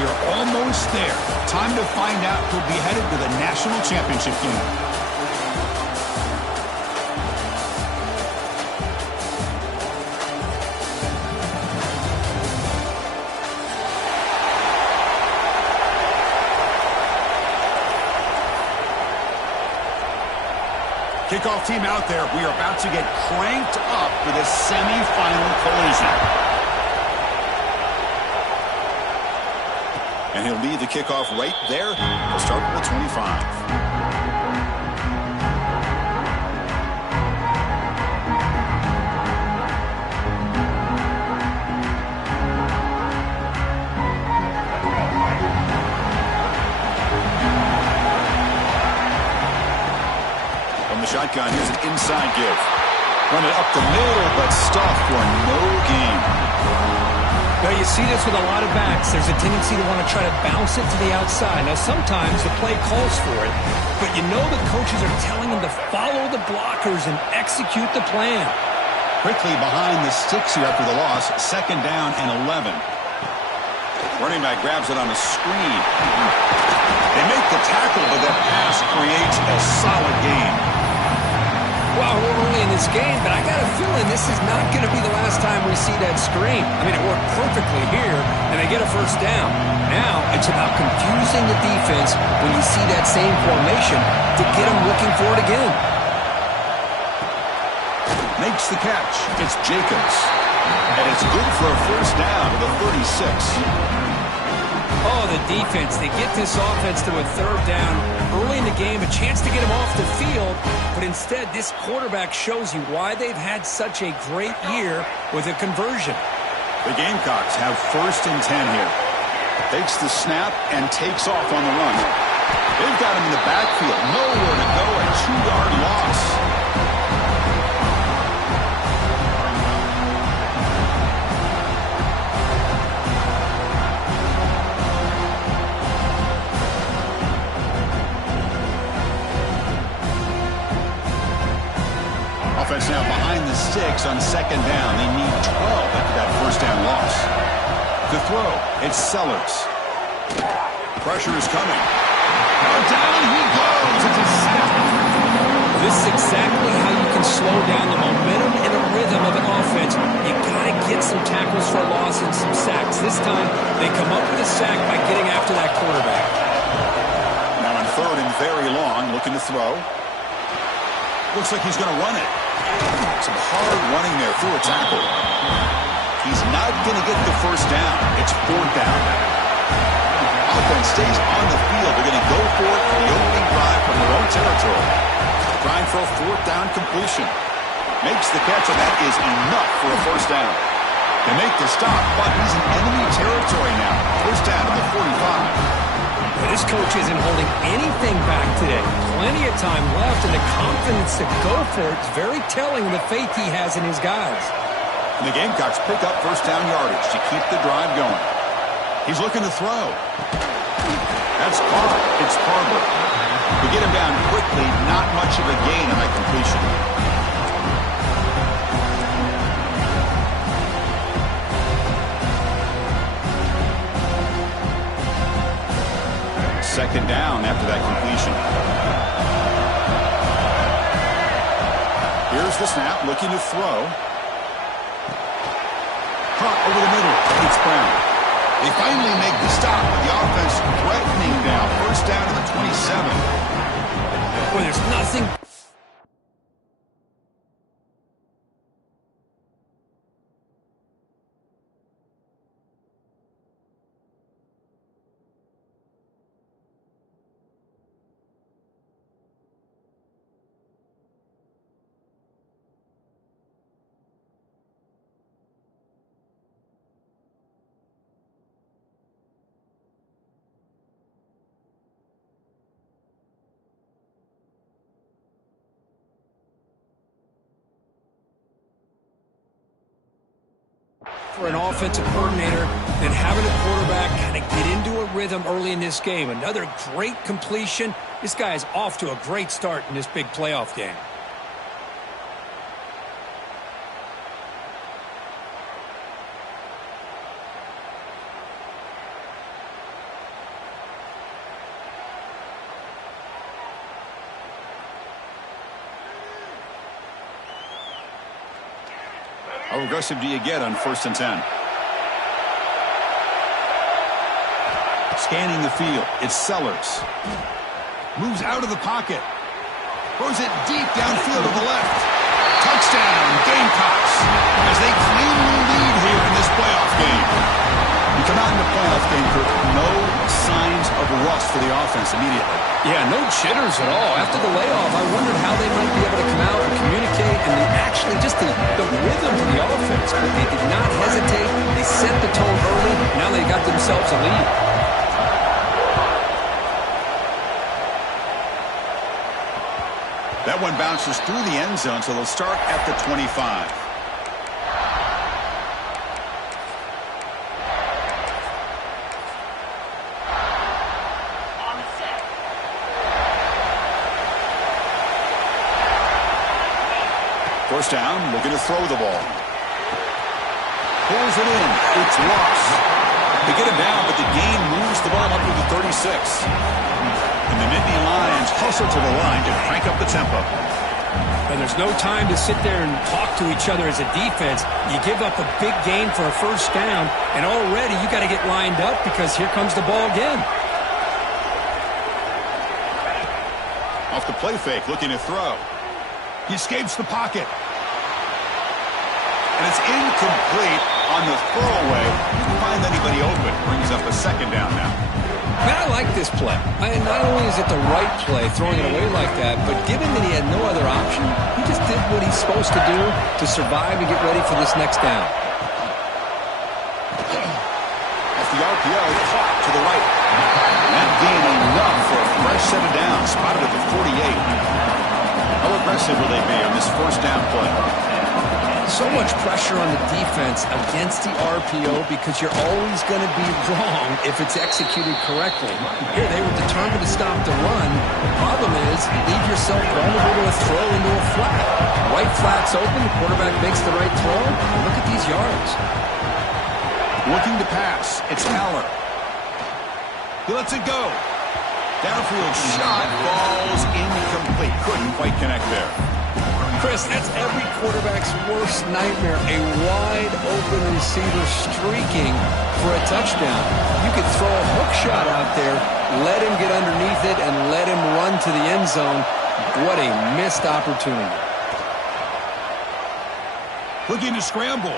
We are almost there. Time to find out who'll be headed to the national championship game. Kickoff team out there. We are about to get cranked up for this semifinal collision. And he'll lead the kickoff right there. He'll start with the 25. Shotgun, here's an inside give. Run it up the middle, but stuffed for no gain. Now you see this with a lot of backs. There's a tendency to want to try to bounce it to the outside. Now sometimes the play calls for it, but you know the coaches are telling them to follow the blockers and execute the plan. Quickly behind the sticks here after the loss. 2nd down and 11. Running back grabs it on a screen. They make the tackle, but that pass creates a solid gain. Well, we're early in this game, but I got a feeling this is not going to be the last time we see that screen. I mean, it worked perfectly here, and they get a 1st down. Now it's about confusing the defense when you see that same formation to get them looking for it again. Makes the catch. It's Jacobs. And it's good for a 1st down to the 36. Oh, the defense. They get this offense to a 3rd down early in the game, a chance to get him off the field, but instead this quarterback shows you why they've had such a great year with a conversion. The Gamecocks have 1st and 10 here. Takes the snap and takes off on the run. They've got him in the backfield. Nowhere to go, a 2-yard loss. Offense now behind the sticks on 2nd down. They need 12 after that 1st down loss. The throw, it's Sellers. Pressure is coming. Now down he goes. It's a sack. This is exactly how you can slow down the momentum and the rhythm of an offense. You got to get some tackles for loss and some sacks. This time, they come up with a sack by getting after that quarterback. Now on 3rd and very long, looking to throw. Looks like he's going to run it. Some hard running there through a tackle. He's not going to get the 1st down. It's 4th down. Offense stays on the field. They're going to go for it for the opening drive from their own territory. Trying for a 4th down completion. Makes the catch, and that is enough for a 1st down. They make the stop, but he's in enemy territory now. 1st down to the 45. This coach isn't holding anything back today. Plenty of time left, and the confidence to go for it is very telling of the faith he has in his guys. And the Gamecocks pick up 1st down yardage to keep the drive going. He's looking to throw. That's caught. It's Carver. We get him down quickly. Not much of a gain on that completion. 2nd down after that completion. Here's the snap, looking to throw. Caught over the middle. It's Brown. They finally make the stop, but the offense threatening now. 1st down to the 27. Well, there's nothing. For an offensive coordinator than having a quarterback kind of get into a rhythm early in this game. Another great completion. This guy is off to a great start in this big playoff game. How aggressive do you get on 1st and 10? Scanning the field. It's Sellers. Moves out of the pocket. Throws it deep downfield to the left. Touchdown, Gamecocks, as they cleanly lead here in this playoff game. You come out in the playoff game, Kirk, no signs of rust for the offense immediately. Yeah, no jitters at all. After the layoff, I wondered how they might be able to come out and communicate and actually just the rhythm to the offense. But they did not hesitate. They set the tone early. Now they got themselves a lead. That one bounces through the end zone, so they'll start at the 25. First down, looking to throw the ball. Pulls it in. It's lost. They get him down, but the gain moves the ball up to the 36. And the Nittany Lions hustle to the line to crank up the tempo. And there's no time to sit there and talk to each other as a defense. You give up a big gain for a first down, and already you got to get lined up because here comes the ball again. Off the play fake, looking to throw. He escapes the pocket. And it's incomplete on the throwaway. Didn't find anybody open. Brings up a second down now. Man, I like this play. Not only is it the right play, throwing it away like that, but given that he had no other option, he just did what he's supposed to do to survive and get ready for this next down. Off the RPO, clock to the right. That gain enough for a fresh set of downs. Spotted at the 48. How aggressive will they be on this first down play? So much pressure on the defense against the RPO because you're always going to be wrong if it's executed correctly. Here, they were determined to stop the run. The problem is you leave yourself vulnerable to a throw into a flat. Right flat's open, the quarterback makes the right throw, and look at these yards. Looking to pass. It's Haller. He lets it go. Downfield shot falls incomplete. Couldn't quite connect there. Chris, that's every quarterback's worst nightmare, a wide-open receiver streaking for a touchdown. You could throw a hook shot out there, let him get underneath it, and let him run to the end zone. What a missed opportunity. Looking to scramble.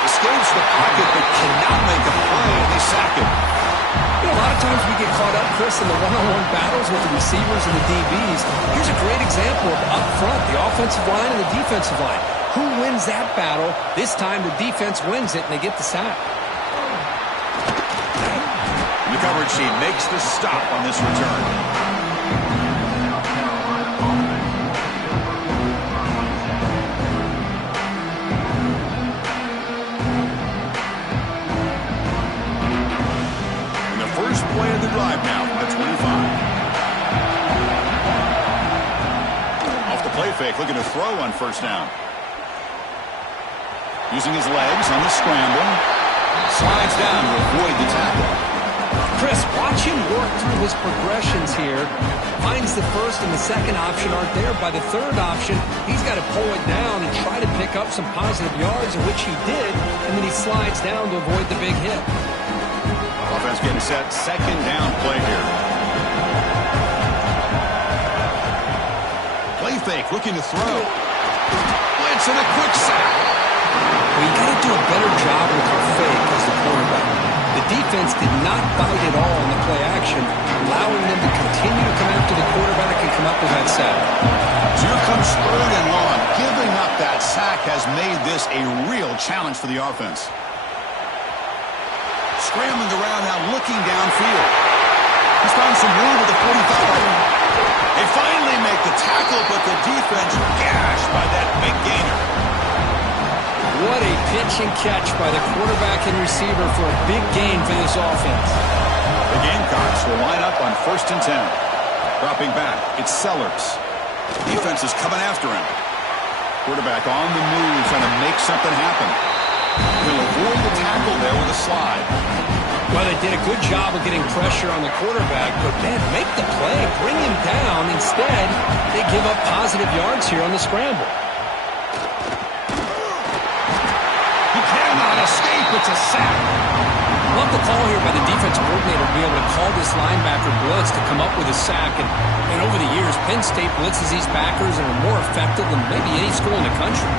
Escapes the pocket, but cannot make a play, and they sack him. You know, a lot of times we get caught up, Chris, in the one-on-one battles with the receivers and the DBs. Here's a great example of up front, the offensive line and the defensive line. Who wins that battle? This time the defense wins it, and they get the sack. The coverage sheet makes the stop on this return. Play of the drive now from the 25. Off the play fake, looking to throw on first down. Using his legs on the scramble. Slides down to avoid the tackle. Chris, watch him work through his progressions here. Finds the first and the second option aren't there. By the third option, he's got to pull it down and try to pick up some positive yards, which he did, and then he slides down to avoid the big hit. Offense getting set. Second down play here. Play fake, looking to throw. Blitz and a quick sack. Well, you got to do a better job with your fake as the quarterback. The defense did not bite at all in the play action, allowing them to continue to come after the quarterback and come up with that sack. So here comes third and long. Giving up that sack has made this a real challenge for the offense. Scrambling around now, looking downfield. He's found some room at the 45. They finally make the tackle, but the defense gashed by that big gainer. What a pitch and catch by the quarterback and receiver for a big gain for this offense. The Gamecocks will line up on 1st and 10. Dropping back, it's Sellers. Defense is coming after him. Quarterback on the move, trying to make something happen. He'll avoid the tackle there with a slide. Well, they did a good job of getting pressure on the quarterback, but man, make the play, bring him down. Instead, they give up positive yards here on the scramble. It's a sack. Love the call here by the defensive coordinator to be able to call this linebacker blitz to come up with a sack. And over the years, Penn State blitzes these backers and are more effective than maybe any school in the country.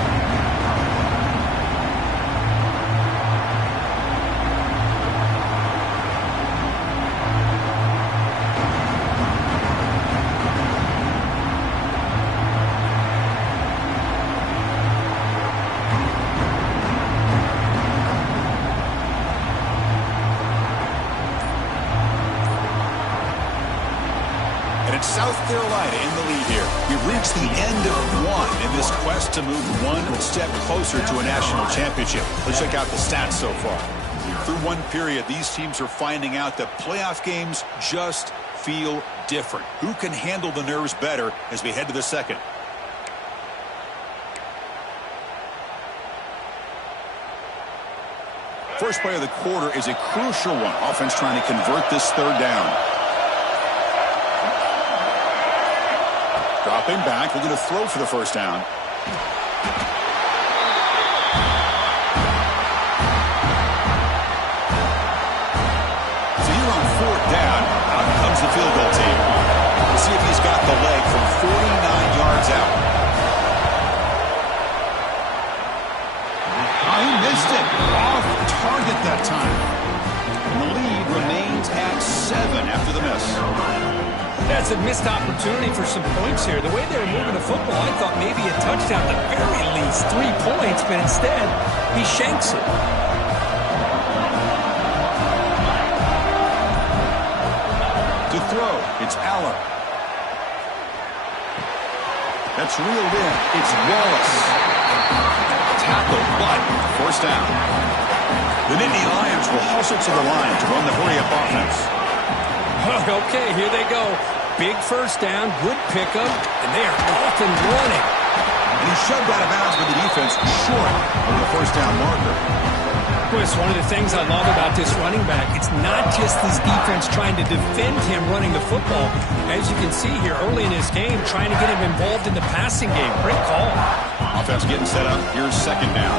South Carolina in the lead here. We've reached the end of one in this quest to move one step closer to a national championship. Let's check out the stats so far. Through one period, these teams are finding out that playoff games just feel different. Who can handle the nerves better as we head to the second? First play of the quarter is a crucial one. Offense trying to convert this third down. Dropping back, looking to throw for the first down. So here on fourth down, out comes the field goal team. We'll see if he's got the leg from 49 yards out. Oh, he missed it. Off target that time. And the lead remains at 7 after the miss. That's a missed opportunity for some points here. The way they were moving the football, I thought maybe a touchdown, at the very least 3 points, but instead, he shanks it. To throw, it's Aller. That's reeled in. It's Wallace. Tackle, but first down. The Nittany Lions will hustle to the line to run the hurry-up offense. Okay, here they go. Big first down, good pickup, and they are off and running. And he shoved out of bounds with the defense short of the first down marker. Chris, one of the things I love about this running back, it's not just this defense trying to defend him running the football. As you can see here early in this game, trying to get him involved in the passing game. Great call. Offense getting set up. Here's second down.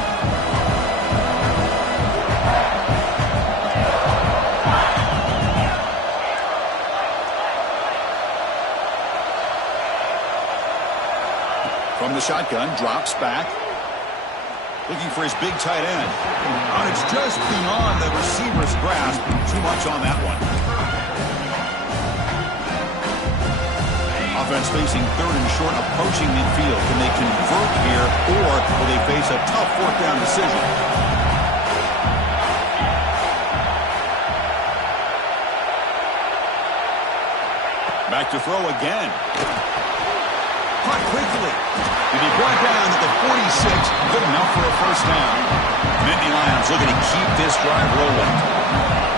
From the shotgun, drops back. Looking for his big tight end. And it's just beyond the receiver's grasp. Too much on that one. Offense facing third and short, approaching midfield. Can they convert here, or will they face a tough fourth down decision? Back to throw again. Caught quickly. To be brought down at the 46, good enough for a first down. Nittany Lions looking to keep this drive rolling.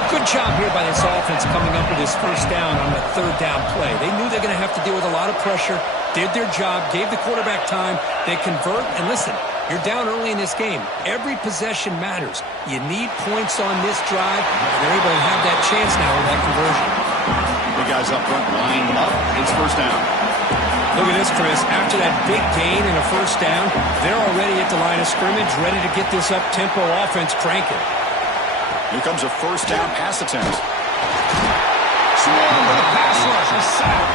Good job here by this offense coming up with this first down on the third down play. They knew they're going to have to deal with a lot of pressure, did their job, gave the quarterback time. They convert, and listen, you're down early in this game. Every possession matters. You need points on this drive, and they're able to have that chance now with that conversion. The guys up front line them up. It's first down. Look at this, Chris. After that big gain and a first down, they're already at the line of scrimmage, ready to get this up-tempo offense cranking. Here comes a first down pass attempt. Swarm with a pass rush, a sack.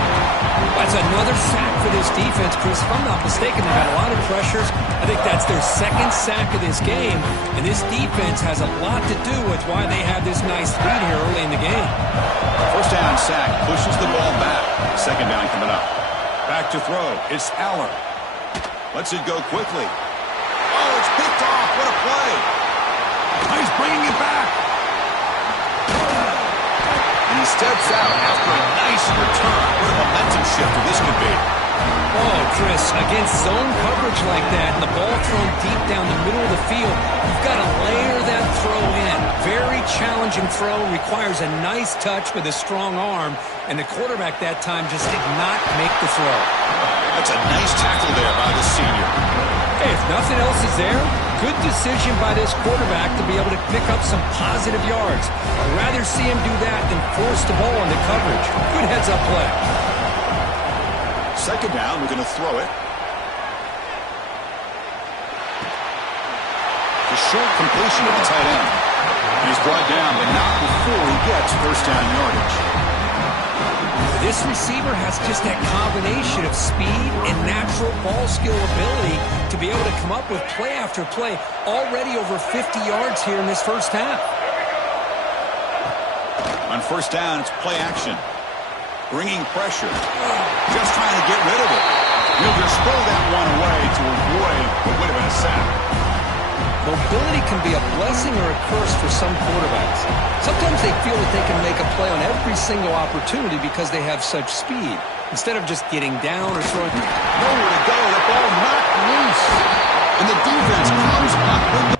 That's another sack for this defense, Chris. If I'm not mistaken, they've had a lot of pressures. I think that's their second sack of this game, and this defense has a lot to do with why they have this nice lead here early in the game. First down sack, pushes the ball back. Second down coming up. Back to throw. It's Aller. Lets it go quickly. Oh, it's picked off. What a play. He's bringing it back. And he steps out after a nice return. What a momentum shifter this could be. Oh, Chris, against zone coverage like that and the ball thrown deep down the middle of the field, you've got to layer that throw in. Very challenging throw, requires a nice touch with a strong arm, and the quarterback that time just did not make the throw. That's a nice tackle there by the senior. Hey, if nothing else is there, good decision by this quarterback to be able to pick up some positive yards. I'd rather see him do that than force the ball into coverage. Good heads-up play. Second down, we're going to throw it. The short completion of the tight end. He's brought down, but not before he gets first down yardage. This receiver has just that combination of speed and natural ball skill ability to be able to come up with play after play, already over 50 yards here in this first half. On first down, it's play action. Bringing pressure. Just trying to get rid of it. He'll just throw that one away to avoid what would have been a sack. Mobility can be a blessing or a curse for some quarterbacks. Sometimes they feel that they can make a play on every single opportunity because they have such speed, instead of just getting down or throwing. Nowhere to go. The ball knocked loose. And the defense comes up with the...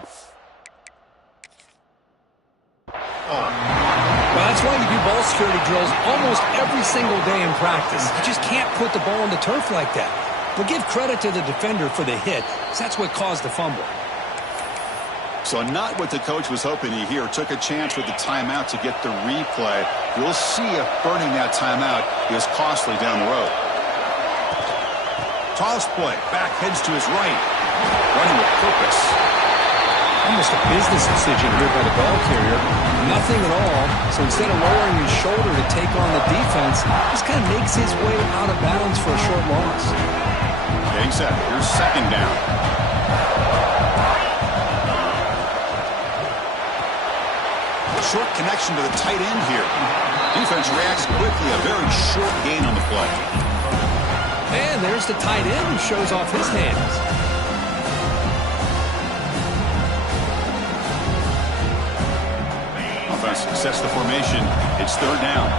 Well, that's why you do ball security drills almost every single day in practice. You just can't put the ball on the turf like that. But give credit to the defender for the hit, because that's what caused the fumble. So not what the coach was hoping to hear. Took a chance with the timeout to get the replay. We'll see if burning that timeout is costly down the road. Toss play. Back heads to his right. Running with purpose. Almost a business decision here by the ball carrier. Nothing at all. So instead of lowering his shoulder to take on the defense, just kind of makes his way out of bounds for a short loss. Getting set. Here's second down. Short connection to the tight end here. Defense reacts quickly. A very short gain on the play. And there's the tight end who shows off his hands. Offense sets the formation. It's third down.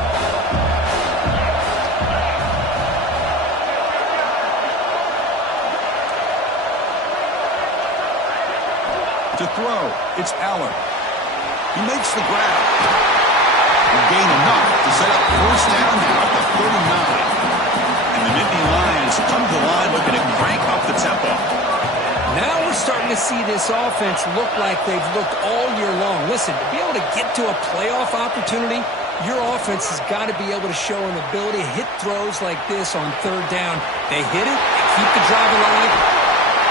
To throw, it's Allen. He makes the grab. He gained enough to set up first down now at the 39. And the Nittany Lions come to the line looking to crank up the tempo. Now we're starting to see this offense look like they've looked all year long. Listen, to be able to get to a playoff opportunity, your offense has got to be able to show an ability to hit throws like this on third down. They hit it, they keep the drive alive.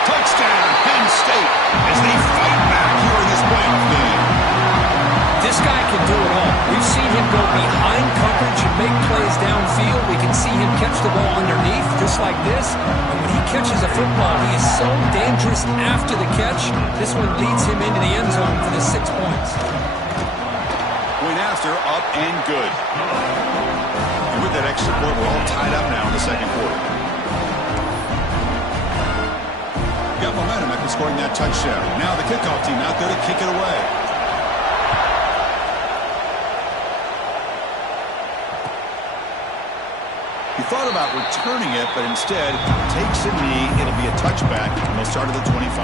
Touchdown, Penn State, as they fight back here in this playoff game. This guy can do it all. We've seen him go behind coverage and make plays downfield. We can see him catch the ball underneath, just like this. And when he catches a football, he is so dangerous after the catch. This one leads him into the end zone for the 6 points. Point after, up and good. And with that extra point, we're all tied up now in the second quarter. Got momentum after scoring that touchdown. Now the kickoff team out there to kick it away. He thought about returning it, but instead takes a knee. It'll be a touchback, and they'll start at the 25.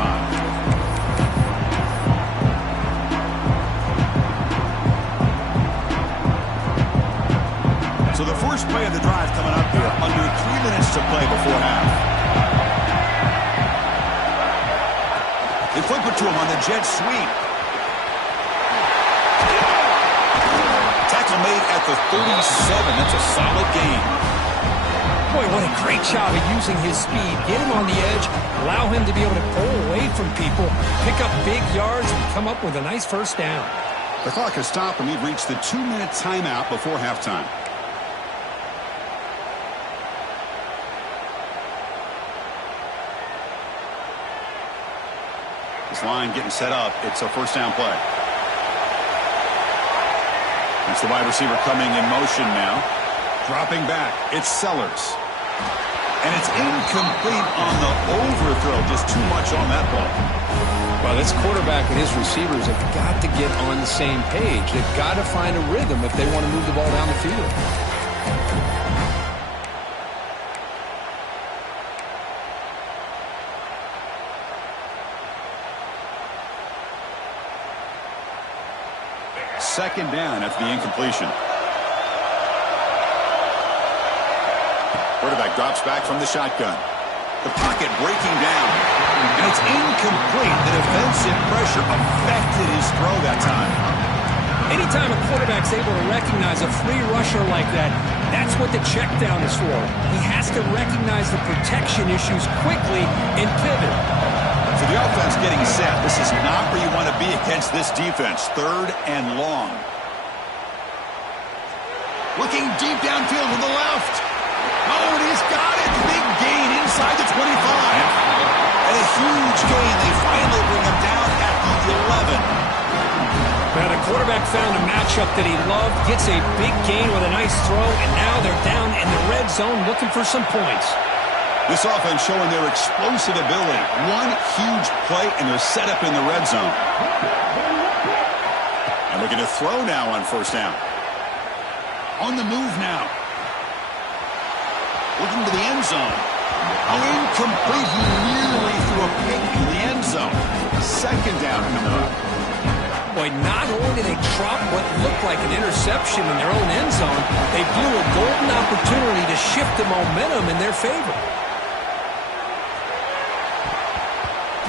So the first play of the drive coming up here, under 3 minutes to play before half. They flip it to him on the jet sweep. Tackle made at the 37. That's a solid gain. Boy, what a great job of using his speed. Get him on the edge, allow him to be able to pull away from people, pick up big yards, and come up with a nice first down. The clock has stopped, and we've reached the 2-minute timeout before halftime. This line getting set up. It's a first down play. It's the wide receiver coming in motion now. Dropping back. It's Sellers. And it's incomplete on the overthrow. Just too much on that ball. Well, this quarterback and his receivers have got to get on the same page. They've got to find a rhythm if they want to move the ball down the field. Second down after the incompletion. Quarterback drops back from the shotgun. The pocket breaking down. And it's incomplete. The defensive pressure affected his throw that time. Anytime a quarterback's able to recognize a free rusher like that, that's what the check down is for. He has to recognize the protection issues quickly and pivot. So the offense getting set. This is not where you want to be against this defense. 3rd and long. Looking deep downfield to the left. Oh, and he's got it. Big gain inside the 25. And a huge gain. They finally bring him down at the 11. Well, the quarterback found a matchup that he loved, gets a big gain with a nice throw, and now they're down in the red zone looking for some points. This offense showing their explosive ability. One huge play, and they're set up in the red zone. And looking to throw now on 1st down. On the move now. Looking to the end zone. Incomplete. He nearly threw a pick in the end zone. 2nd down coming up. Boy, not only did they drop what looked like an interception in their own end zone, they blew a golden opportunity to shift the momentum in their favor.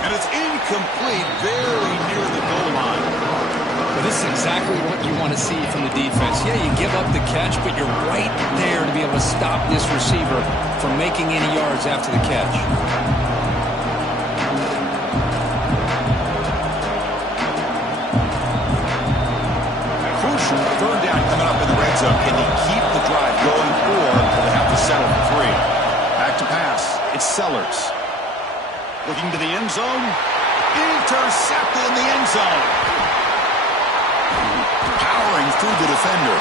And it's incomplete, very near the goal line. Well, this is exactly what you want to see from the defense. Yeah, you give up the catch, but you're right there to be able to stop this receiver from making any yards after the catch. Crucial 3rd down coming up in the red zone. Can they keep the drive going, or will they have to settle for 3? Back to pass. It's Sellers. Looking to the end zone. Intercepted in the end zone. Powering through the defender.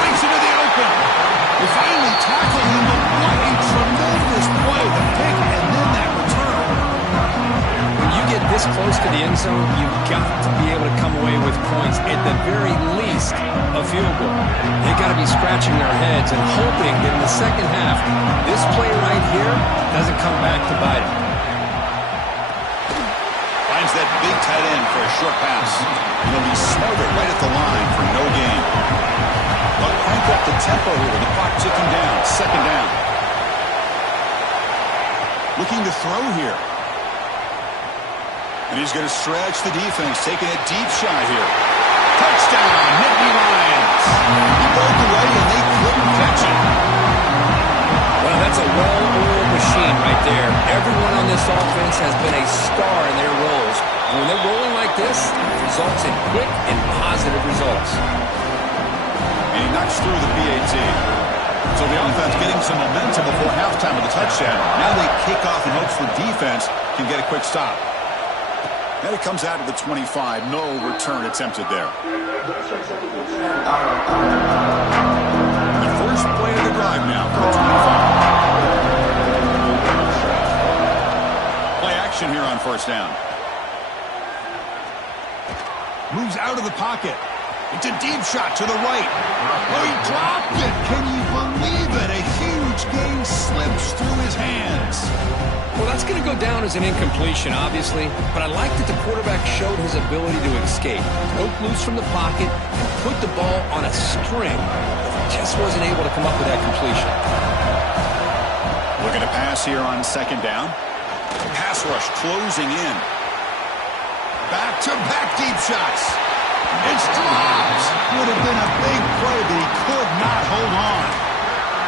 Breaks into the open. They finally tackle him, but what a tremendous play. The pick and then that return. When you get this close to the end zone, you've got to be able to come away with points. At the very least, a field goal. They've got to be scratching their heads and hoping that in the second half, this play right here doesn't come back to bite them. Finds that big tight end for a short pass. And he'll be smothered right at the line for no gain. But crank up the tempo here with the clock ticking down. 2nd down. Looking to throw here. And he's going to stretch the defense, taking a deep shot here. Touchdown, Nittany Lions. He broke away and they couldn't catch it. Well, that's a well-oiled machine right there. Everyone on this offense has been a star in their roles. And when they're rolling like this, it results in quick and positive results. And he knocks through the PAT. So the offense getting some momentum before halftime with a touchdown. Now they kick off in hopes the defense can get a quick stop. And it comes out of the 25. No return attempted there. The first play of the drive now for the 25. Play action here on 1st down. Moves out of the pocket. It's a deep shot to the right. Oh, he dropped it. Can you believe it? A huge gain slips through his hands. Well, that's going to go down as an incompletion, obviously, but I like that the quarterback showed his ability to escape, broke loose from the pocket, and put the ball on a string. Just wasn't able to come up with that completion. Looking to pass here on 2nd down. Pass rush closing in. Back-to-back deep shots. It's dropped. Would have been a big play, but he could not hold on.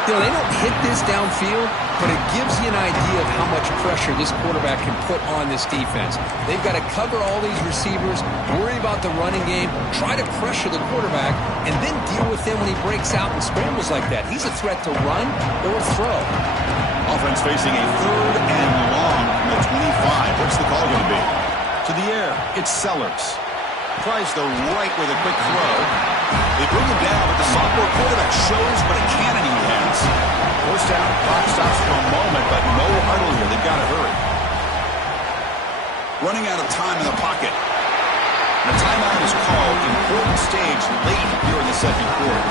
You know, they don't hit this downfield, but it gives you an idea of how much pressure this quarterback can put on this defense. They've got to cover all these receivers, worry about the running game, try to pressure the quarterback, and then deal with him when he breaks out and scrambles like that. He's a threat to run or throw. Offense facing a 3rd and long from the 25. What's the call going to be? To the air, it's Sellers. Tries the right with a quick throw. They bring him down, but the sophomore quarterback shows what a cannon he has. 1st down, clock stops for a moment, but no huddle here. They've got to hurry. Running out of time in the pocket. And a timeout is called. Important stage late here in the 2nd quarter.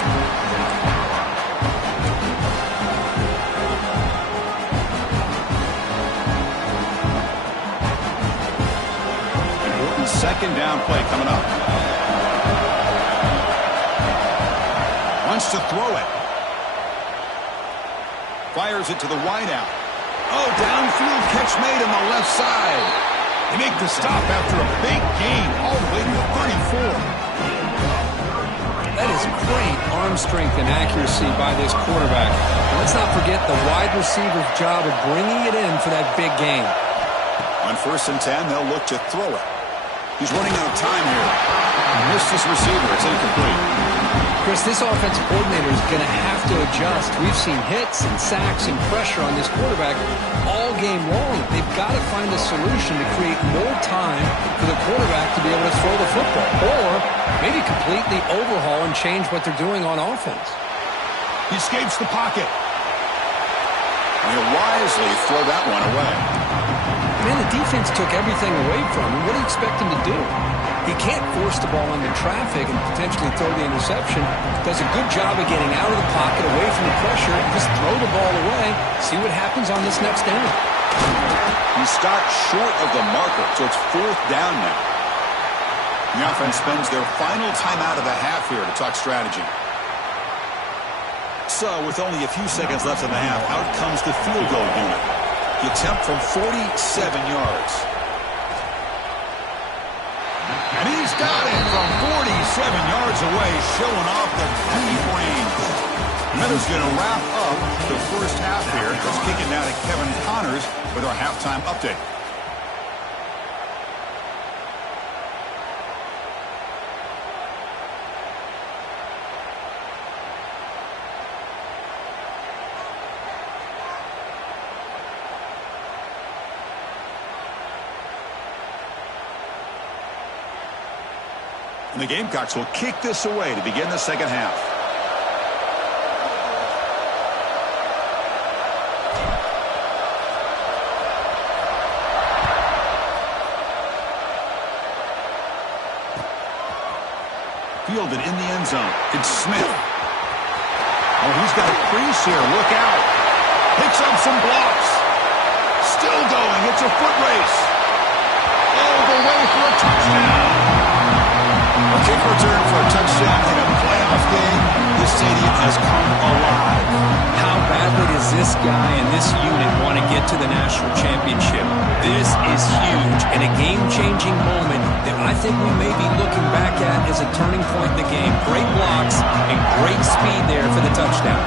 Important 2nd down play coming up. Wants to throw it. Fires it to the wideout. Oh, downfield catch made on the left side. They make the stop after a big gain all the way to the 34. That is great arm strength and accuracy by this quarterback. And let's not forget the wide receiver's job of bringing it in for that big gain. On 1st and 10, they'll look to throw it. He's running out of time here. Missed his receiver. It's incomplete. Chris, this offensive coordinator is going to have to adjust. We've seen hits and sacks and pressure on this quarterback all game long. They've got to find a solution to create more time for the quarterback to be able to throw the football, or maybe completely overhaul and change what they're doing on offense. He escapes the pocket. And he'll wisely throw that one away. Man, the defense took everything away from him. What do you expect him to do? He can't force the ball into traffic and potentially throw the interception. Does a good job of getting out of the pocket, away from the pressure, and just throw the ball away. See what happens on this next down. He stopped short of the marker, so it's 4th down now. The offense spends their final timeout of the half here to talk strategy. So, with only a few seconds left in the half, out comes the field goal unit. The attempt from 47 yards. And he's got it from 47 yards away, showing off the deep range. And that is going to wrap up the first half here. Let's kick it now to Kevin Connors with our halftime update. And the Gamecocks will kick this away to begin the second half. Fielded in the end zone. It's Smith. Oh, he's got a crease here. Look out. Picks up some blocks. Still going. It's a foot race. All the way for a touchdown. A kick return for a touchdown in a playoff game. This stadium has come alive. How badly does this guy and this unit want to get to the national championship? This is huge and a game-changing moment that I think we may be looking back at as a turning point in the game. Great blocks and great speed there for the touchdown.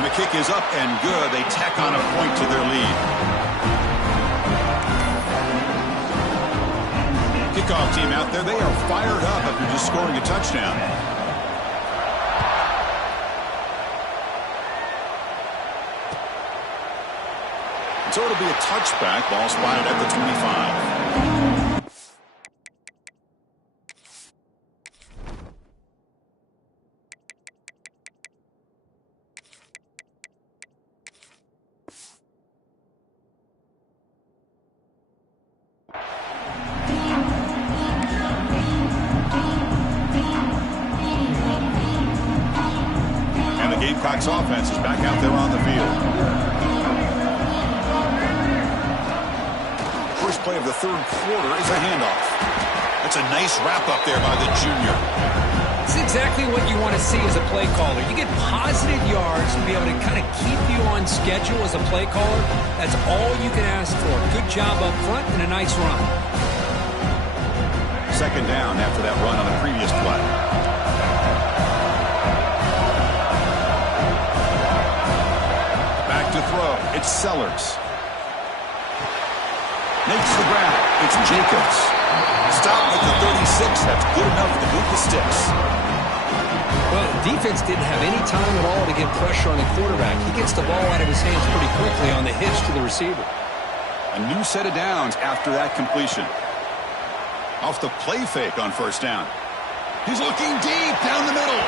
And the kick is up and good. They tack on a point to their lead. Kickoff team out there, they are fired up after just scoring a touchdown. So it'll be a touchback. Ball spotted at the 25. Gamecocks offense is back out there on the field. First play of the third quarter is a handoff. That's a nice wrap up there by the junior. It's exactly what you want to see as a play caller. You get positive yards to be able to kind of keep you on schedule as a play caller. That's all you can ask for. Good job up front and a nice run. Second down after that run on the previous play. To throw, it's Sellers. Makes the grab, it's Jacobs. Stopped at the 36, that's good enough to move the sticks. Well, the defense didn't have any time at all to get pressure on the quarterback. He gets the ball out of his hands pretty quickly on the hitch to the receiver. A new set of downs after that completion. Off the play fake on first down. He's looking deep down the middle.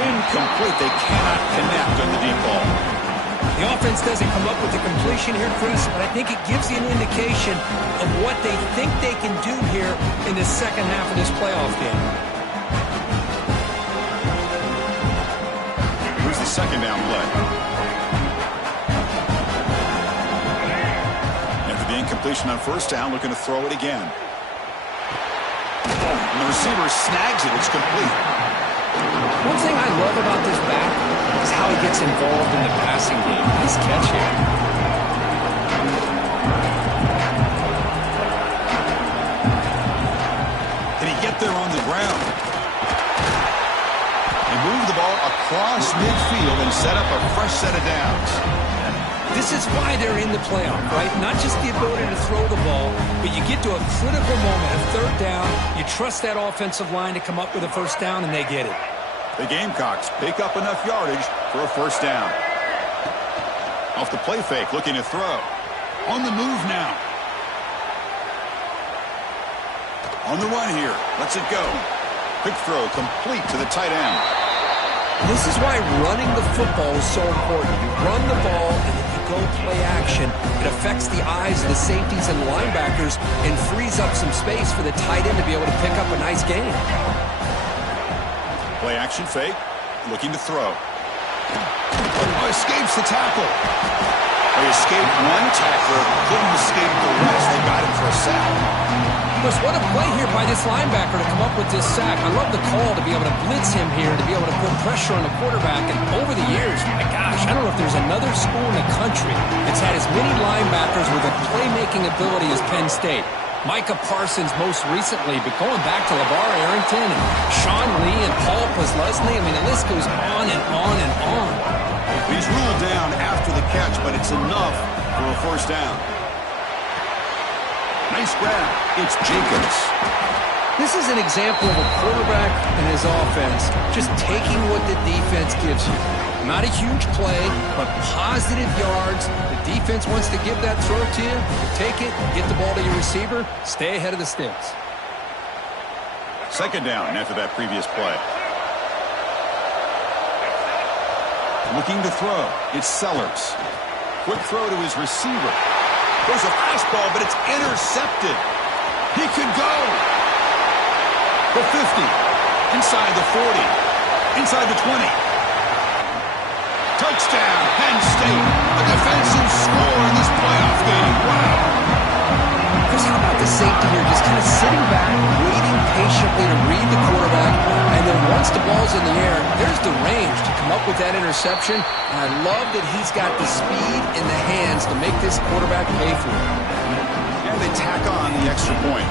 Incomplete, they cannot connect on the deep ball. The offense doesn't come up with the completion here, Chris, but I think it gives you an indication of what they think they can do here in the second half of this playoff game. Here's the second down play. After the incompletion on first down, looking to throw it again. And the receiver snags it. It's complete. One thing I love about this back is how he gets involved in the passing game. Nice catch here. Did he get there on the ground? He moved the ball across midfield and set up a fresh set of downs. This is why they're in the playoff, right? Not just the ability to throw the ball, but you get to a critical moment, a third down. You trust that offensive line to come up with a first down, and they get it. The Gamecocks pick up enough yardage for a first down. Off the play fake, looking to throw. On the move now. On the run here. Lets it go. Quick throw complete to the tight end. This is why running the football is so important. You run the ball, and if you go play action, it affects the eyes of the safeties and linebackers and frees up some space for the tight end to be able to pick up a nice gain. Play action fake. Looking to throw. Oh, escapes the tackle. He escaped one tackler, couldn't escape the rest. They got him for a sack. Chris, what a play here by this linebacker to come up with this sack. I love the call to be able to blitz him here, to be able to put pressure on the quarterback. And over the years, my gosh, I don't know if there's another school in the country that's had as many linebackers with a playmaking ability as Penn State. Micah Parsons most recently, but going back to LeVar Arrington and Sean Lee and Paul Posluszny, I mean, the list goes on and on and on. He's ruled down after the catch, but it's enough for a first down. Nice grab. It's Jacobs. This is an example of a quarterback and his offense just taking what the defense gives you. Not a huge play, but positive yards. The defense wants to give that throw to you. You take it, get the ball to your receiver, stay ahead of the sticks. Second down after that previous play. Looking to throw. It's Sellers. Quick throw to his receiver. There's a fastball, but it's intercepted. He could go. The 50. Inside the 40. Inside the 20. Touchdown, Penn State. A defensive score in this playoff game. Wow. Chris, how about the safety here? Just kind of sitting back, waiting patiently to read the quarterback, and then once the ball's in the air, there's the range to come up with that interception. And I love that he's got the speed in the hands to make this quarterback pay for it. And they tack on the extra point.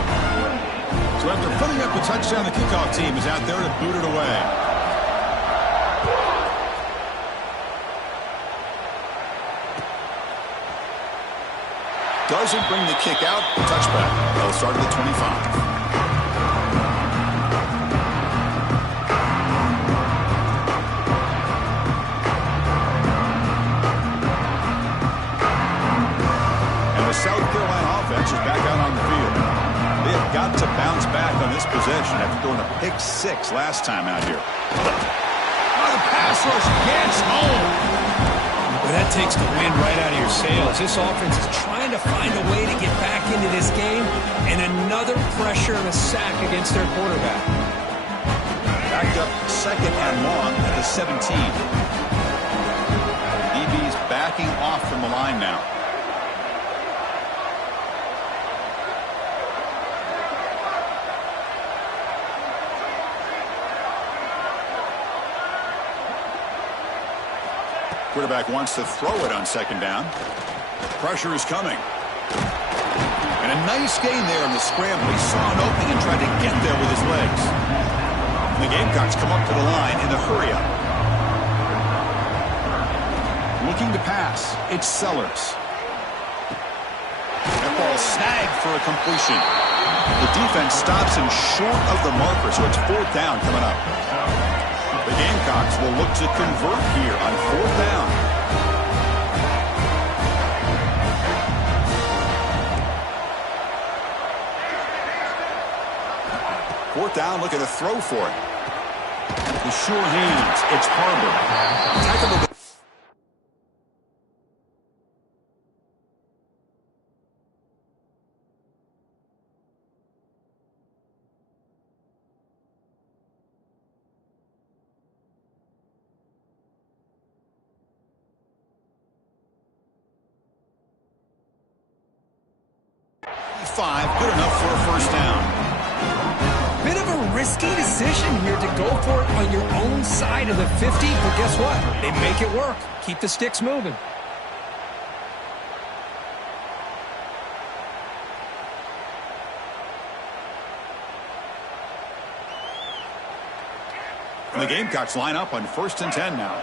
So after putting up a touchdown, the kickoff team is out there to boot it away. Doesn't bring the kick out. Touchback. They'll start at the 25. South Carolina offense is back out on the field. They have got to bounce back on this possession after throwing a pick six last time out here. Oh, the pass rush gets home. Well, that takes the wind right out of your sails. This offense is trying to find a way to get back into this game, and another pressure and a sack against their quarterback. Backed up second and long at the 17. DB's backing off from the line now. Quarterback wants to throw it on second down. Pressure is coming. And a nice gain there in the scramble. He saw an opening and tried to get there with his legs. And the Gamecocks come up to the line in the hurry-up. Looking to pass. It's Sellers. That ball snagged for a completion. The defense stops him short of the marker, so it's fourth down coming up. The Gamecocks will look to convert here on fourth down. Fourth down, looking to throw for it. The sure hands, it's Harbor. Tackle the... Good enough for a first down. Bit of a risky decision here to go for it on your own side of the 50, but guess what? They make it work. Keep the sticks moving. And the Gamecocks line up on 1st and 10 now.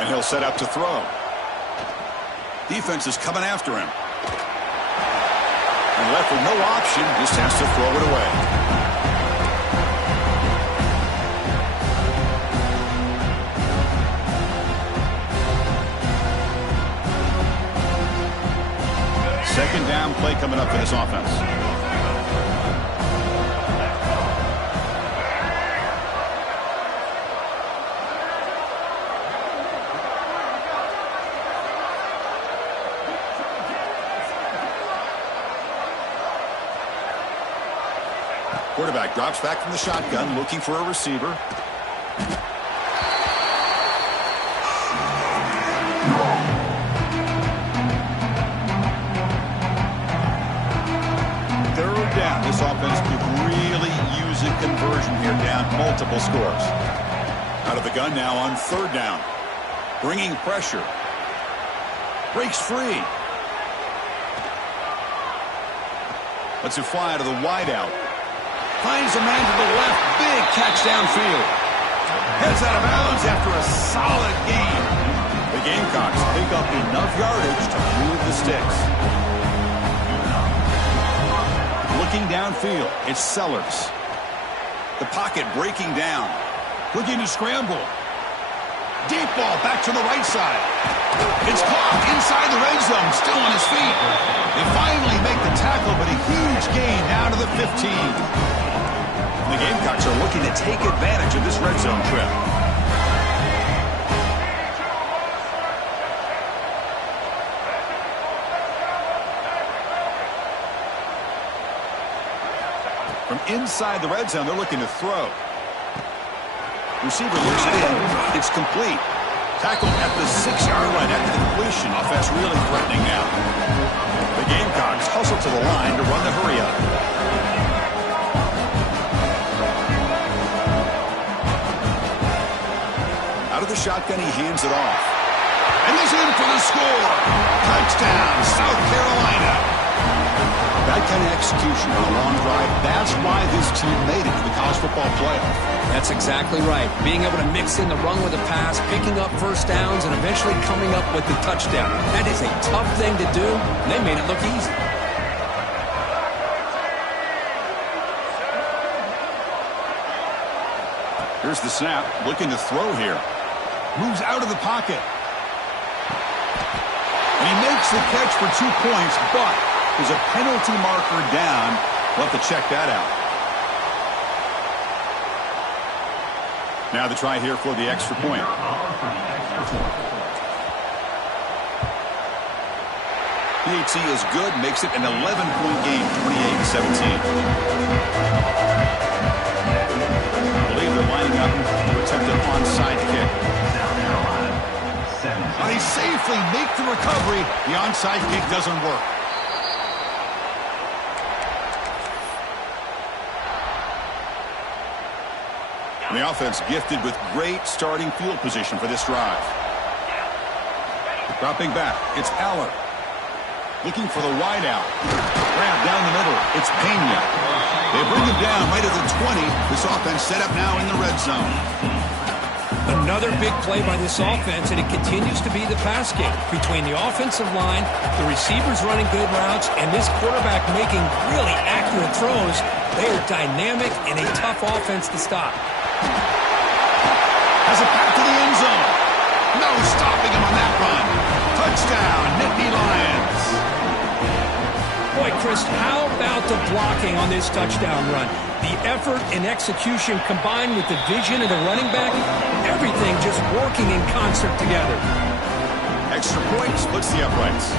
And he'll set up to throw. Defense is coming after him. And left with no option, just has to throw it away. Second down play coming up for this offense. Quarterback drops back from the shotgun, looking for a receiver. Third down. This offense could really use a conversion here, down multiple scores. Out of the gun now on third down. Bringing pressure. Breaks free. Lets it fly out of the wideout. Finds a man to the left. Big catch downfield. Heads out of bounds after a solid gain. The Gamecocks pick up enough yardage to move the sticks. Looking downfield, it's Sellers. The pocket breaking down. Looking to scramble. Deep ball back to the right side. It's caught inside the red zone, still on his feet. They finally make the tackle, but a huge gain down to the 15. The Gamecocks are looking to take advantage of this red zone trip. From inside the red zone, they're looking to throw. Receiver looks it in. It's complete. Tackled at the 6-yard line after the completion. Offense really threatening now. The Gamecocks hustle to the line to run the hurry up. Out of the shotgun, he hands it off. And he's in for the score. Touchdown, South Carolina. That kind of execution on a long drive, that's why this team made it to the college football playoff. That's exactly right. Being able to mix in the run with a pass, picking up first downs, and eventually coming up with the touchdown. That is a tough thing to do, and they made it look easy. Here's the snap, looking to throw here. Moves out of the pocket. And he makes the catch for 2 points, but there's a penalty marker down. We'll have to check that out. Now the try here for the extra point. PAT is good, makes it an 11-point game, 28-17. I believe they're lining up to attempt an onside kick. They safely make the recovery. The onside kick doesn't work. And the offense gifted with great starting field position for this drive. Dropping back, it's Aller. Looking for the wideout. Grab down the middle, it's Pena. They bring him down right at the 20. This offense set up now in the red zone. Another big play by this offense, and it continues to be the pass game. Between the offensive line, the receivers running good routes, and this quarterback making really accurate throws, they are dynamic and a tough offense to stop. Has it back to the end zone. No stopping him on that run. Touchdown, Nittany Lions. Boy, Chris, how about the blocking on this touchdown run? The effort and execution combined with the vision of the running back, everything just working in concert together. Extra point splits the uprights.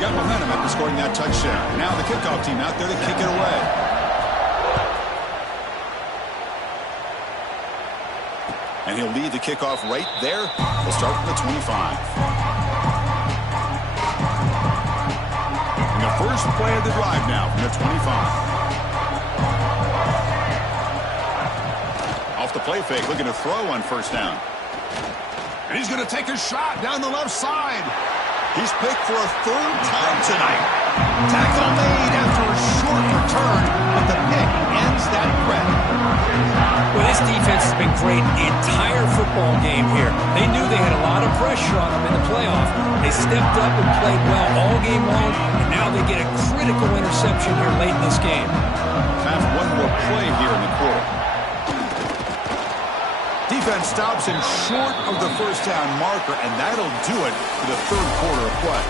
Got momentum after scoring that touchdown. Now the kickoff team out there to kick it away. And he'll lead the kickoff right there. We'll start from the 25. And the first play of the drive now from the 25. Off the play fake, looking to throw on first down. And he's going to take a shot down the left side. He's picked for a third time tonight. Tackle made after a short return, but the pick ends that threat. Well, this defense has been great the entire football game here. They knew they had a lot of pressure on them in the playoff. They stepped up and played well all game long, and now they get a critical interception here late in this game. Time for one more play here in the quarter. Defense stops him short of the first down marker, and that'll do it for the third quarter of play.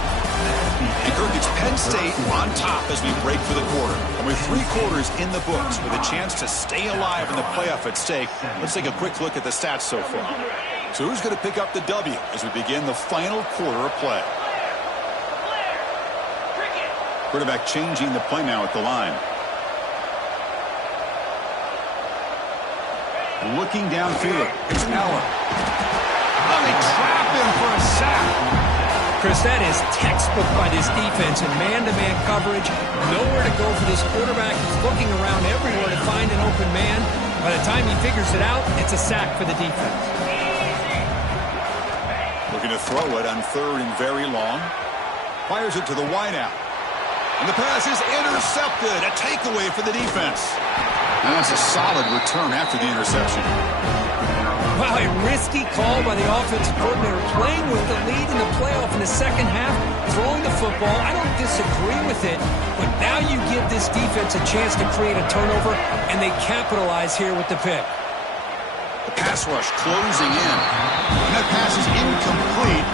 And Kirk, it's Penn State on top as we break for the quarter. And with 3 quarters in the books with a chance to stay alive in the playoff at stake, let's take a quick look at the stats so far. So who's going to pick up the W as we begin the final quarter of play? Quarterback changing the play now at the line. Looking downfield. It's Allen. Oh, they trap him for a sack. Chris, that is textbook by this defense in man-to-man coverage. Nowhere to go for this quarterback. He's looking around everywhere to find an open man. By the time he figures it out, it's a sack for the defense. Looking to throw it on 3rd and very long. Fires it to the wideout. And the pass is intercepted. A takeaway for the defense. And that's a solid return after the interception. Wow, a risky call by the offensive coordinator, playing with the lead in the playoff in the second half, throwing the football. I don't disagree with it, but now you give this defense a chance to create a turnover, and they capitalize here with the pick. The pass rush closing in. And that pass is incomplete.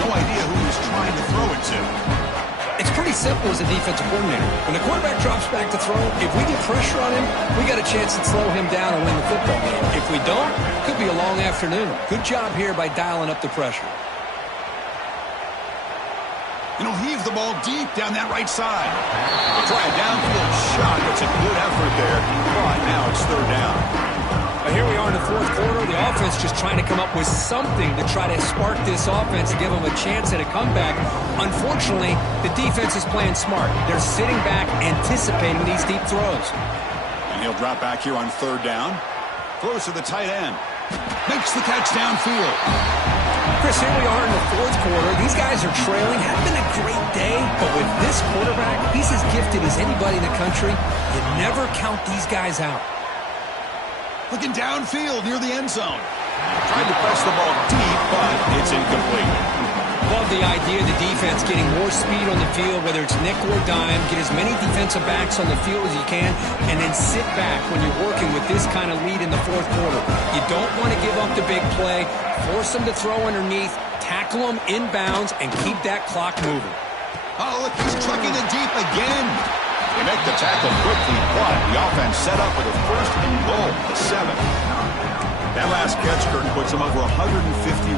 No idea who he's trying to throw it to. It's pretty simple as a defensive coordinator. When the quarterback drops back to throw, if we get pressure on him, we got a chance to slow him down and win the football game. If we don't, it could be a long afternoon. Good job here by dialing up the pressure. And he'll heave the ball deep down that right side. They'll try a downfield shot. It's a good effort there. But now it's 3rd down. But here we are in the 4th quarter. The offense just trying to come up with something to try to spark this offense and give them a chance at a comeback. Unfortunately, the defense is playing smart. They're sitting back, anticipating these deep throws. And he'll drop back here on 3rd down. Throws to the tight end. Makes the catch downfield. Chris, here we are in the 4th quarter. These guys are trailing. Had been a great day, but with this quarterback, he's as gifted as anybody in the country. You never count these guys out. Looking downfield near the end zone. Tried to press the ball deep, but it's incomplete. Love the idea of the defense getting more speed on the field, whether it's nickel or dime. Get as many defensive backs on the field as you can, and then sit back when you're working with this kind of lead in the 4th quarter. You don't want to give up the big play. Force them to throw underneath, tackle them inbounds, and keep that clock moving. Oh, look, he's trucking it deep again. They make the tackle quickly, but the offense set up with a 1st and goal, the 7. That last catch, Kurt, puts him over 150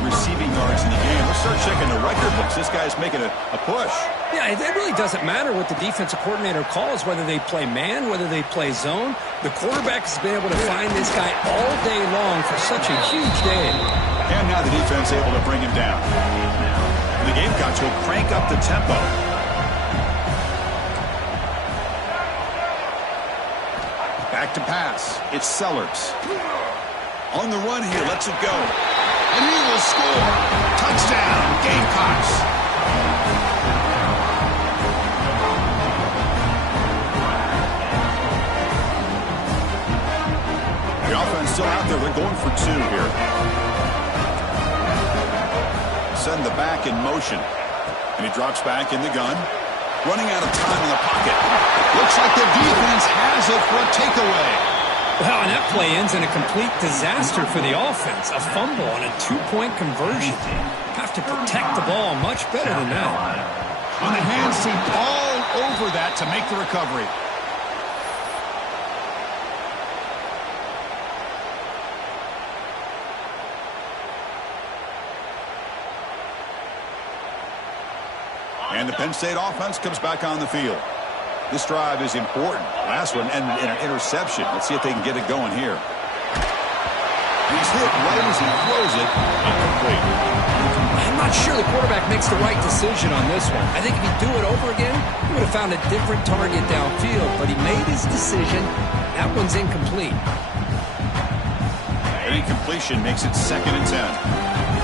receiving yards in the game. Let's start checking the record books. This guy's making a push. Yeah, it really doesn't matter what the defensive coordinator calls, whether they play man, whether they play zone. The quarterback has been able to find this guy all day long for such a huge day. And now the defense able to bring him down. The Gamecocks will crank up the tempo. Back to pass. It's Sellers. On the run here, lets it go. And he will score. Touchdown, Gamecocks. The offense still out there. They're going for 2 here. Send the back in motion. And he drops back in the gun. Running out of time in the pocket. Looks like the defense has it for a takeaway. Well, and that play ends in a complete disaster for the offense. A fumble and a 2-point conversion. Have to protect the ball much better than that. On the hands team all over that to make the recovery. And the Penn State offense comes back on the field. This drive is important. Last one and an interception. Let's see if they can get it going here. He's hit right as he throws it. Incomplete. I'm not sure the quarterback makes the right decision on this one. I think if he'd do it over again, he would have found a different target downfield. But he made his decision. That one's incomplete. An incompletion makes it 2nd and 10.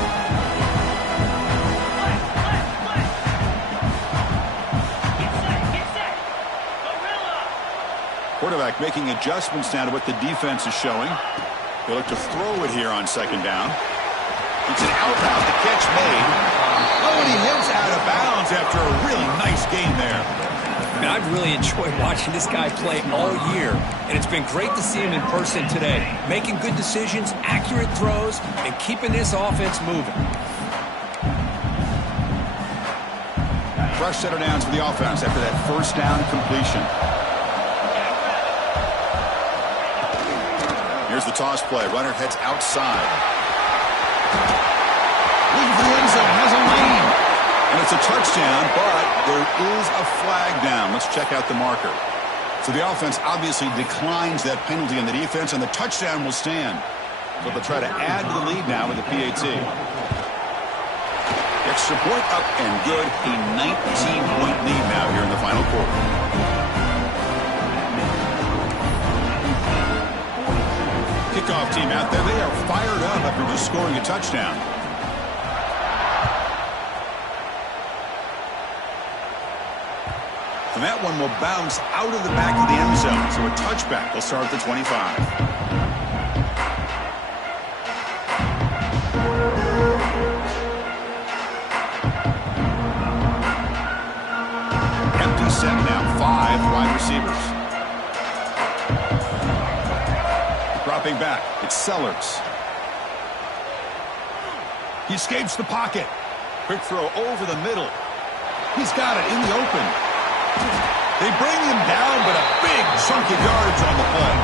Quarterback making adjustments now to what the defense is showing. They look to throw it here on second down. It's an out route. The catch made. Oh, and he heads out of bounds after a really nice game there. I mean, I've really enjoyed watching this guy play all year, and it's been great to see him in person today. Making good decisions, accurate throws, and keeping this offense moving. Fresh set of downs for the offense after that first down completion. Here's the toss play. Runner heads outside. Looking for the end zone. Has a lane. And it's a touchdown, but there is a flag down. Let's check out the marker. So the offense obviously declines that penalty on the defense, and the touchdown will stand. So they'll try to add to the lead now with the PAT. Extra point up and good. A 19-point lead now here in the final quarter. Kickoff team out there. They are fired up after just scoring a touchdown. And that one will bounce out of the back of the end zone. So a touchback. They'll start at the 25. Empty set now. 5 wide receivers. Dropping back. It's Sellers. He escapes the pocket. Quick throw over the middle. He's got it in the open. They bring him down, but a big chunk of yardage on the play.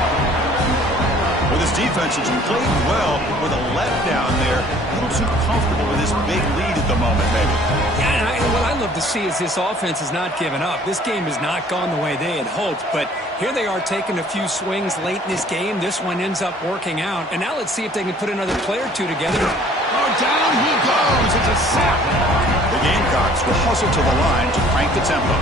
Well, this defense has played well with a letdown there. A little too comfortable with this big lead at the moment, maybe. Yeah, and what I love to see is this offense has not given up. This game has not gone the way they had hoped, but here they are taking a few swings late in this game. This one ends up working out, and now let's see if they can put another play or two together. Oh, down he goes. It's a sack. The Gamecocks will hustle to the line to crank the tempo.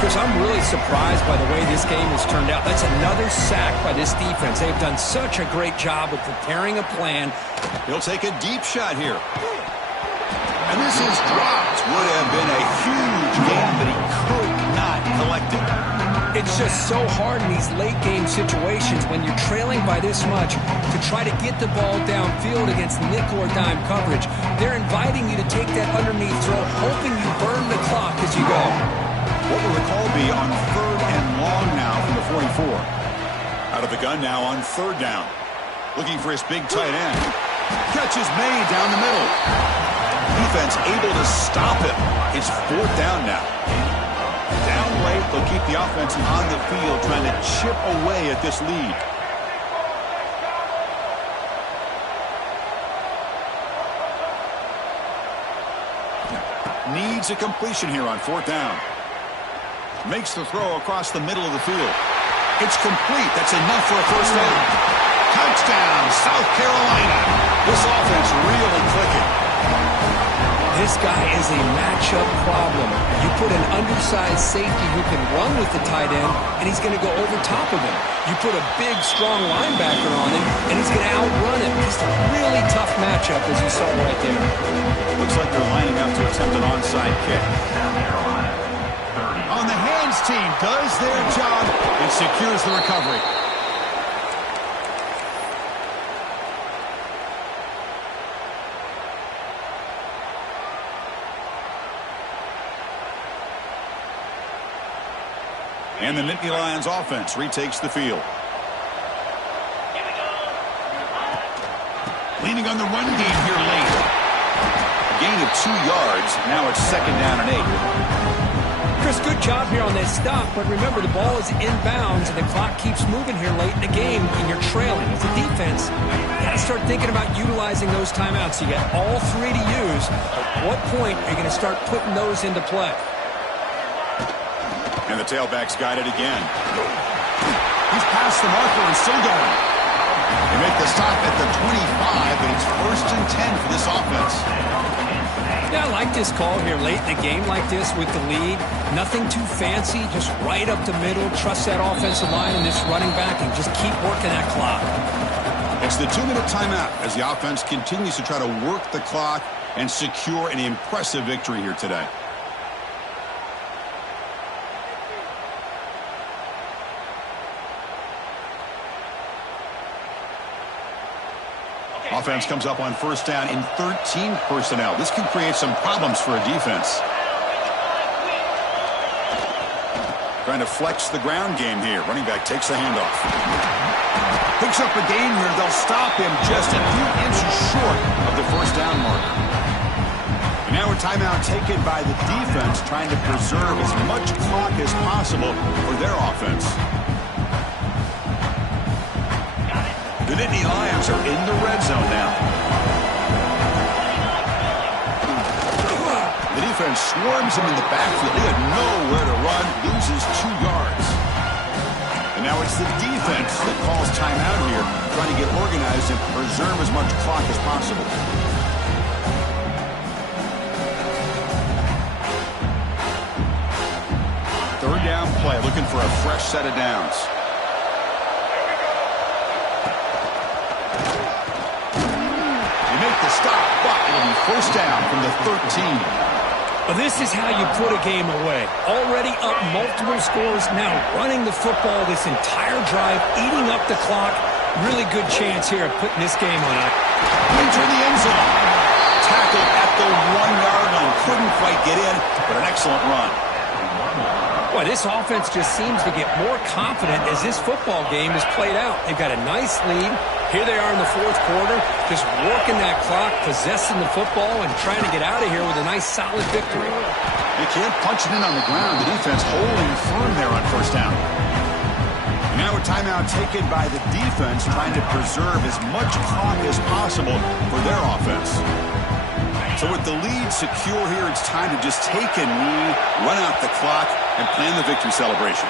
Chris, I'm really surprised by the way this game has turned out. That's another sack by this defense. They've done such a great job of preparing a plan. He'll take a deep shot here. And this is dropped. Would have been a huge game, but he could not collect it. It's just so hard in these late game situations when you're trailing by this much to try to get the ball downfield against nickel or dime coverage. They're inviting you to take that underneath throw, hoping you burn the clock as you go. What will the call be on 3rd and long now from the 44? Out of the gun now on 3rd down. Looking for his big tight end. Catch is made down the middle. Defense able to stop him. It's 4th down now. Down late, they'll keep the offense on the field trying to chip away at this lead. Needs a completion here on 4th down. Makes the throw across the middle of the field. It's complete. That's enough for a first down. Touchdown, South Carolina. This offense really clicking. This guy is a matchup problem. You put an undersized safety who can run with the tight end, and he's going to go over top of him. You put a big, strong linebacker on him, and he's going to outrun him. Just a really tough matchup, as you saw right there. Looks like they're lining up to attempt an onside kick. On the hands team does their job and secures the recovery. And the Nittany Lions offense retakes the field. Leaning on the run game here late. A gain of 2 yards. Now it's 2nd down and 8. Chris, good job here on this stop, but remember the ball is inbounds and the clock keeps moving here late in the game and you're trailing. As a defense, you got to start thinking about utilizing those timeouts. You got all 3 to use. At what point are you going to start putting those into play? And the tailback's got it again. He's past the marker and still going. They make the stop at the 25, but it's 1st and 10 for this offense. Yeah, I like this call here late in a game like this with the lead. Nothing too fancy, just right up the middle. Trust that offensive line and this running back and just keep working that clock. It's the 2-minute timeout as the offense continues to try to work the clock and secure an impressive victory here today. Offense comes up on first down in 13 personnel. This can create some problems for a defense. Trying to flex the ground game here. Running back takes the handoff. Picks up a gain here. They'll stop him just a few inches short of the first down marker. And now a timeout taken by the defense, trying to preserve as much clock as possible for their offense. The Nittany Lions are in the red zone now. The defense swarms him in the backfield. He had nowhere to run, loses 2 yards. And now it's the defense that calls timeout here, trying to get organized and preserve as much clock as possible. Third down play, looking for a fresh set of downs. They make the stop, but it'll be first down from the 13. Well, this is how you put a game away. Already up multiple scores, now running the football this entire drive, eating up the clock. Really good chance here of putting this game on it. Into the end zone. Tackled at the 1-yard line. Couldn't quite get in, but an excellent run. Boy, this offense just seems to get more confident as this football game is played out. They've got a nice lead. Here they are in the fourth quarter, just working that clock, possessing the football, and trying to get out of here with a nice, solid victory. They can't punch it in on the ground. The defense holding firm there on first down. And now a timeout taken by the defense, trying to preserve as much clock as possible for their offense. So with the lead secure here, it's time to just take a knee, run out the clock, and plan the victory celebration.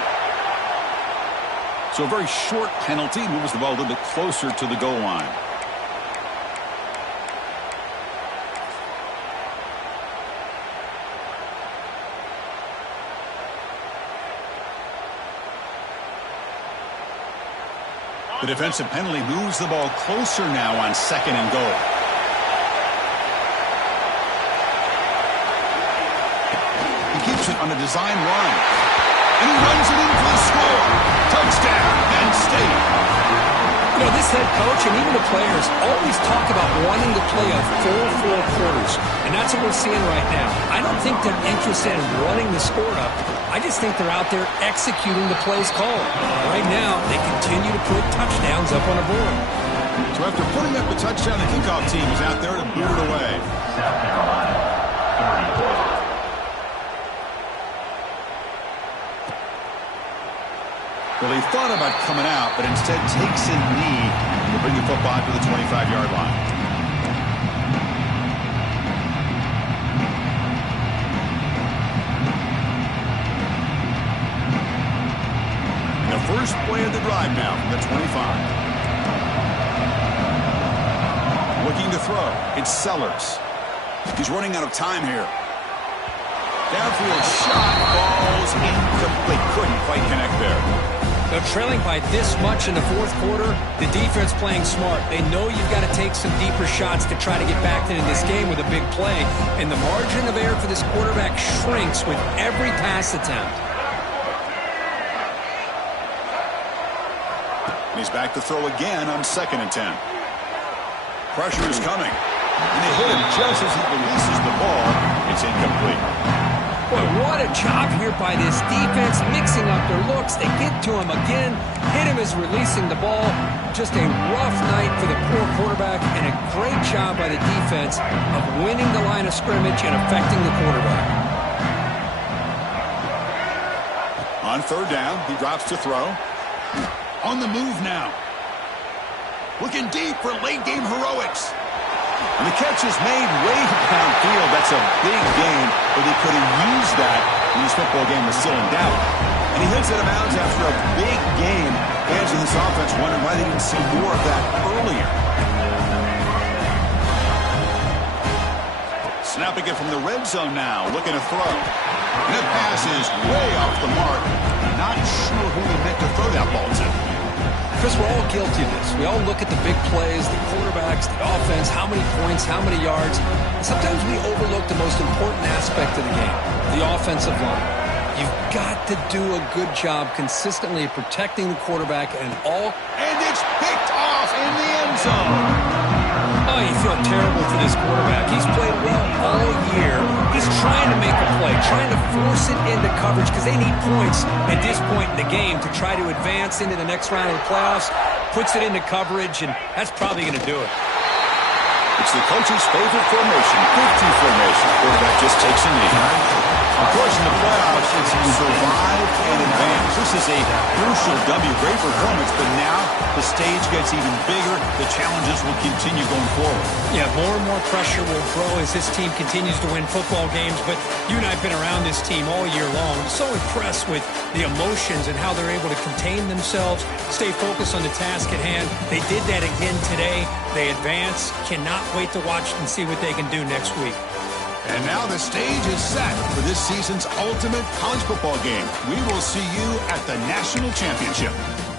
So a very short penalty moves the ball a little bit closer to the goal line. The defensive penalty moves the ball closer now on second and goal. Keeps it on a design run. And he runs it in for the score. Touchdown, Penn State. You know, this head coach and even the players always talk about wanting to play a full 4 quarters. And that's what we're seeing right now. I don't think they're interested in running the score up. I just think they're out there executing the plays called. Right now, they continue to put touchdowns up on the board. So after putting up the touchdown, the kickoff team is out there to boot it away. South Carolina, 30 points. Well, he thought about coming out, but instead takes a knee to bring the football to the 25-yard line. And the first play of the drive now from the 25. Looking to throw. It's Sellers. He's running out of time here. Downfield shot, balls incomplete. Couldn't quite connect there. They're trailing by this much in the fourth quarter. The defense playing smart. They know you've got to take some deeper shots to try to get back into this game with a big play. And the margin of error for this quarterback shrinks with every pass attempt. And he's back to throw again on 2nd and 10. Pressure is coming. And they hit him just as he releases the ball. It's incomplete. Boy, what a job here by this defense, mixing up their looks. They get to him again, hit him as releasing the ball. Just a rough night for the poor quarterback, and a great job by the defense of winning the line of scrimmage and affecting the quarterback. On third down, he drops to throw. On the move now. Looking deep for late-game heroics. And the catch is made way downfield. That's a big game, but they could have used that when this football game was still in doubt. And he hits it out of bounds after a big game. Fans of this offense wondering why they didn't see more of that earlier. Snapping it from the red zone now, looking to throw. And that pass is way off the mark. Not sure who he meant to throw that ball to. Chris, we're all guilty of this. We all look at the big plays, the quarterbacks, the offense, how many points, how many yards. And sometimes we overlook the most important aspect of the game, the offensive line. You've got to do a good job consistently protecting the quarterback and all. And it's picked off in the end zone. Oh, you feel terrible for this quarterback. He's played well all year. He's trying to make a play, trying to force it into coverage because they need points at this point in the game to try to advance into the next round of the playoffs. Puts it into coverage, and that's probably going to do it. It's the coach's favorite formation, 50 formation. Quarterback just takes a knee. Of course, in the playoffs, it's survive and advance. This is a crucial W. Great performance, but now the stage gets even bigger. The challenges will continue going forward. Yeah, more and more pressure will grow as this team continues to win football games. But you and I have been around this team all year long. I'm so impressed with the emotions and how they're able to contain themselves, stay focused on the task at hand. They did that again today. They advance. Cannot wait to watch and see what they can do next week. And now the stage is set for this season's ultimate college football game. We will see you at the national championship.